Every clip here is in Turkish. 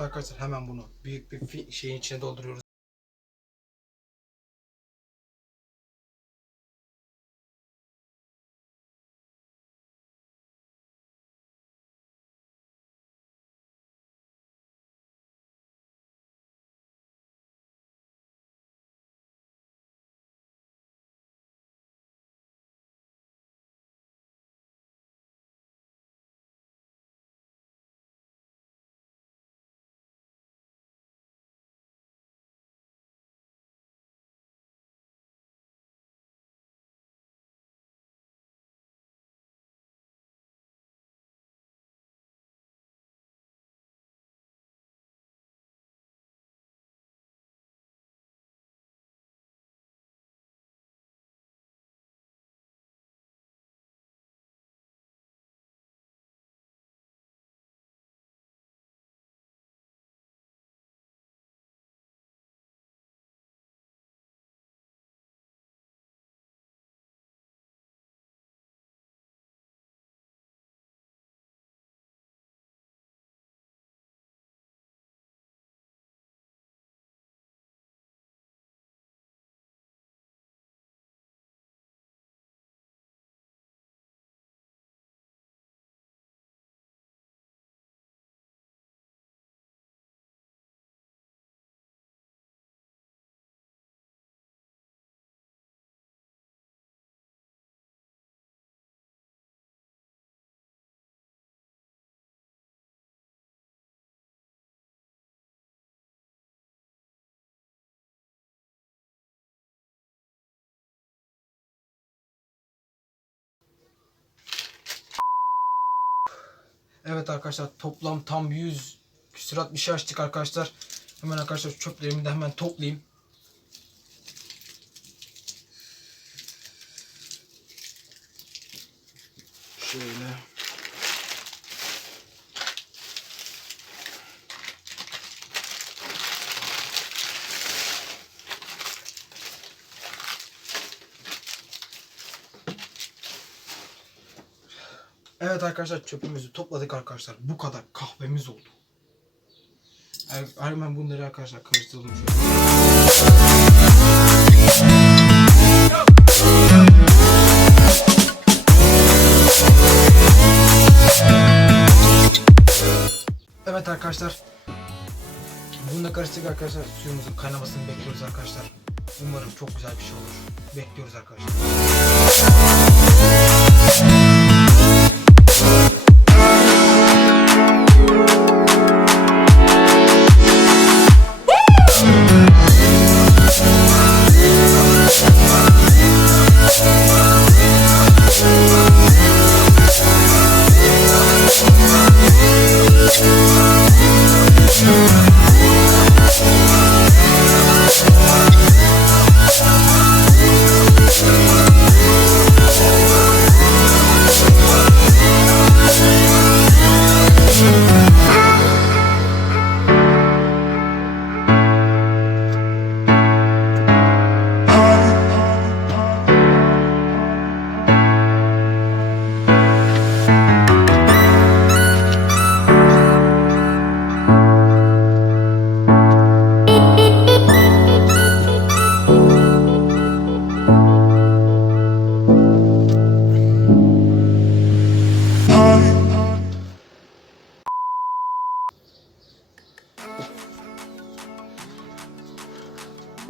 Arkadaşlar hemen bunu büyük bir şeyin içine dolduruyoruz. Evet arkadaşlar toplam tam 100 küsurat bir şey açtık arkadaşlar. Hemen arkadaşlar çöplerimi de hemen toplayayım. Şöyle. Evet arkadaşlar çöpümüzü topladık arkadaşlar. Bu kadar kahvemiz oldu. Hemen bunları arkadaşlar karıştıralım. Evet arkadaşlar. Bunu da karıştırdık arkadaşlar. Suyumuzun kaynamasını bekliyoruz arkadaşlar. Umarım çok güzel bir şey olur. Bekliyoruz arkadaşlar. Thank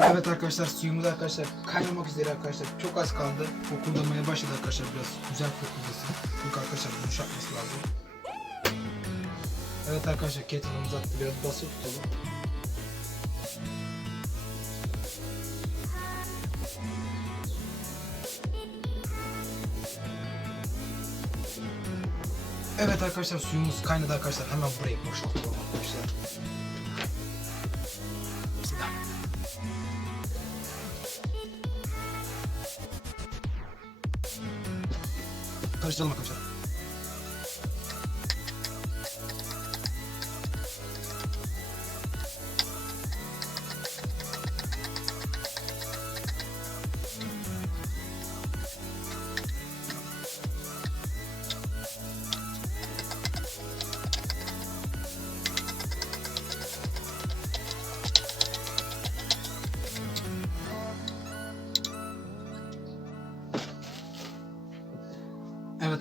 Evet arkadaşlar suyumuz arkadaşlar kaynamak üzere arkadaşlar çok az kaldı. Kokurdamaya başladı arkadaşlar biraz güzel kokurdasın. Çünkü arkadaşlar yumuşatması lazım. Evet arkadaşlar kettle'ımızı attı biraz basıp tutalım. Evet arkadaşlar suyumuz kaynadı arkadaşlar hemen burayı boşaltalım arkadaşlar. Karıştıralım arkadaşlar.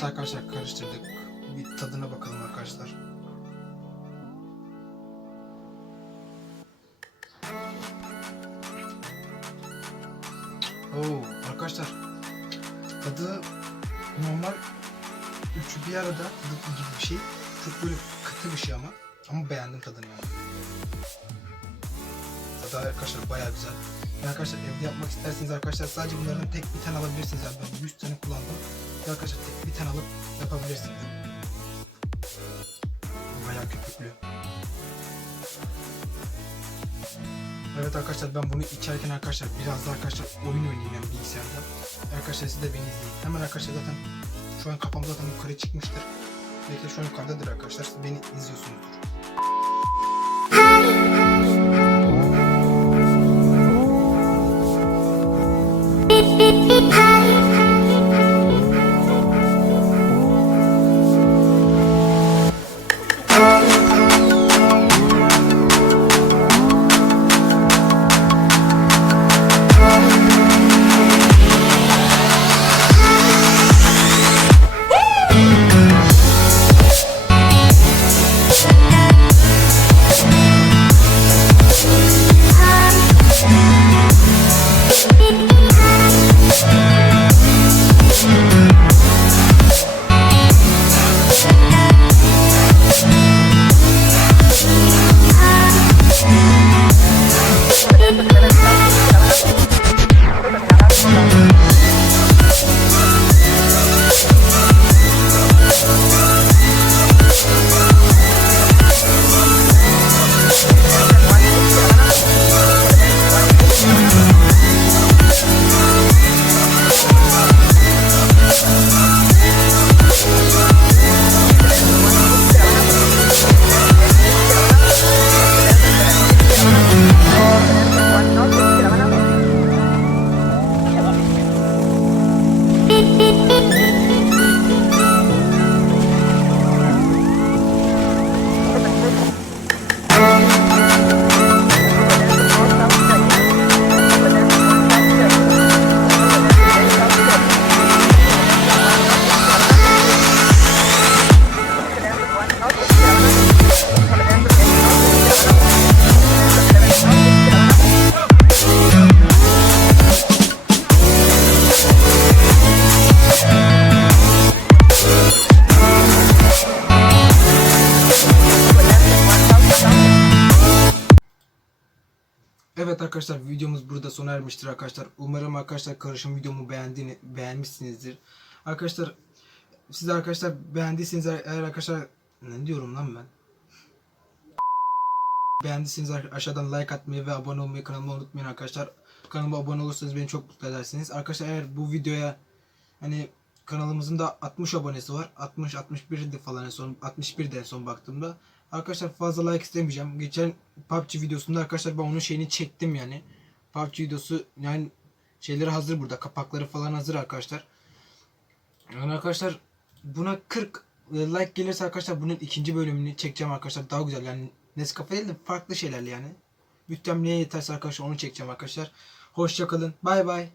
Arkadaşlar karıştırdık. Bir tadına bakalım arkadaşlar. Oo arkadaşlar tadı normal üçü bir arada tadı gibi bir şey. Çok böyle katı bir şey ama. Ama beğendim tadını yani. Tadı arkadaşlar bayağı güzel. Arkadaşlar evde yapmak isterseniz arkadaşlar sadece bunlardan tek bir tane alabilirsiniz. Yani ben 100 tane kullandım. Arkadaşlar tek bir tane alıp yapabilirsiniz. Bayağı köpüklü. Evet arkadaşlar ben bunu içerken arkadaşlar biraz daha arkadaşlar oyun oynayayım yani bilgisayarda. Arkadaşlar siz de beni izleyin. Hemen arkadaşlar zaten şu an kafam zaten yukarı çıkmıştır. Belki şu an yukarıdadır arkadaşlar. Siz beni izliyorsunuzdur. Evet arkadaşlar videomuz burada sona ermiştir arkadaşlar. Umarım arkadaşlar karışım videomu beğendiğini beğenmişsinizdir. Arkadaşlar siz arkadaşlar beğendiyseniz eğer arkadaşlar ne diyorum lan ben? Beğendiyseniz aşağıdan like atmayı ve abone olmayı kanalıma unutmayın arkadaşlar. Kanalıma abone olursanız beni çok mutlu edersiniz. Arkadaşlar eğer bu videoya hani kanalımızın da 60 abonesi var. 60 61 de falan en son 61 de en son baktığımda. Arkadaşlar fazla like istemeyeceğim. Geçen PUBG videosunda arkadaşlar ben onun şeyini çektim yani. PUBG videosu yani şeyleri hazır burada. Kapakları falan hazır arkadaşlar. Yani arkadaşlar buna 40 like gelirse arkadaşlar bunun ikinci bölümünü çekeceğim arkadaşlar. Daha güzel yani Nescafe değil de farklı şeylerle yani. Bütçem neye yeterse arkadaşlar onu çekeceğim arkadaşlar. Hoşçakalın. Bay bay.